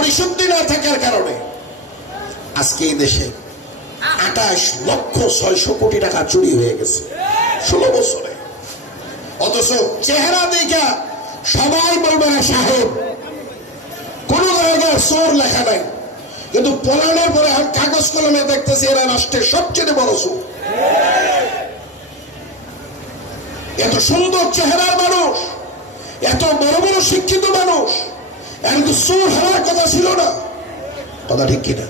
পরিশুদ্ধি না থাকার কারণে আজকে এই দেশে আঠাশ লক্ষ ছয়শো কোটি টাকা চুরি হয়ে গেছে ষোলো বছরে। অথচ চেহারা দেখা সবাই বলবে না, সাহেব, কোন জায়গায় চোর লেখা নাই। কিন্তু পলানোর পরে কাগজ কলমে দেখতেছি এরা রাষ্ট্রের সবচেয়ে বড় চোর। এত সুন্দর চেহারার মানুষ, এত বড় বড় শিক্ষিত মানুষ কিন্তু চোর হওয়ার কথা ছিল না। কথা ঠিক কিনা?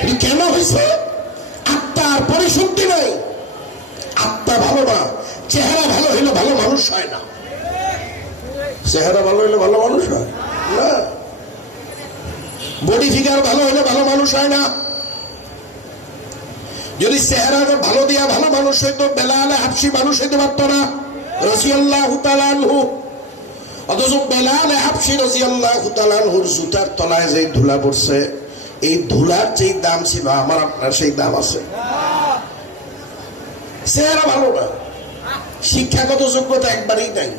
কিন্তু কেন হয়েছে? আত্মার পরিশুদ্ধি নাই। আত্মা ভালো না, চেহারা ভালো হইলে ভালো মানুষ হয় না। চেহারা ভালো হইলে ভালো মানুষ হয় না। বডি ফিগার ভালো হইলে ভালো মানুষ হয় না। যদি চেহারা ভালো দিয়া ভালো মানুষ হইতো, বেলালে হাফসি মানুষ হইতে পারতো না। রসিয়াল্লাহ তালানহু অথচ বেলালে হাফসি রসিয়াল্লাহ তালানহুর জুতার তলায় যে ধুলা পড়ছে, এই ধুলার যেই দাম ছিল, আমার আপনার সেই দাম আছে। চেহারা ভালো না। শিক্ষাগত যোগ্যতা একবারই নাই।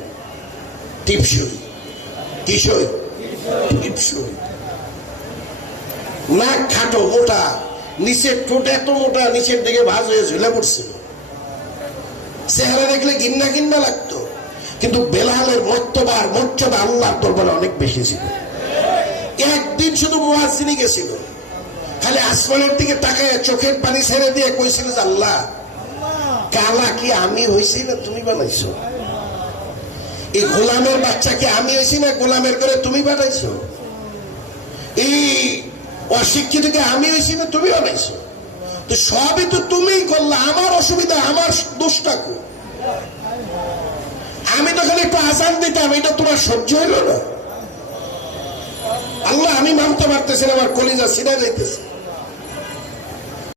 টিপসই। কিশোর টিপসই। নাক খাটো, মোটা নিচের ঠোঁট এত মোটা, নিচের দিকে ভাজ হয়ে ঝুলে পড়ছিল। চেহারা দেখলে গিন্না গিন্না লাগতো। কিন্তু বেলালের মর্তবার, মর্যাদা আল্লাহর দরবারে অনেক বেশি ছিল। একদিন শুধু মুয়াজিনি গেছিল। খালি আসমানের দিকে তাকায় চোখের পানি ছেড়ে দিয়ে কইছিল যে, আল্লাহ, কালা কি আমি হয়েছি না তুমি বানাইছো? এই গোলামের বাচ্চা কি আমি হয়েছি না গোলামের করে তুমি বানাইছো? এই অশিক্ষিতকে আমি হয়েছি না তুমি বানাইছো? তো সবই তো তুমিই করলে, আমার অসুবিধা, আমার দোষটা কো একটু আসান দিতাম, এটা তোমার সহ্য হইল না। আল্লাহ, আমি মানতে পারতেছি আমার কলিজা সিরা যাইতেছে।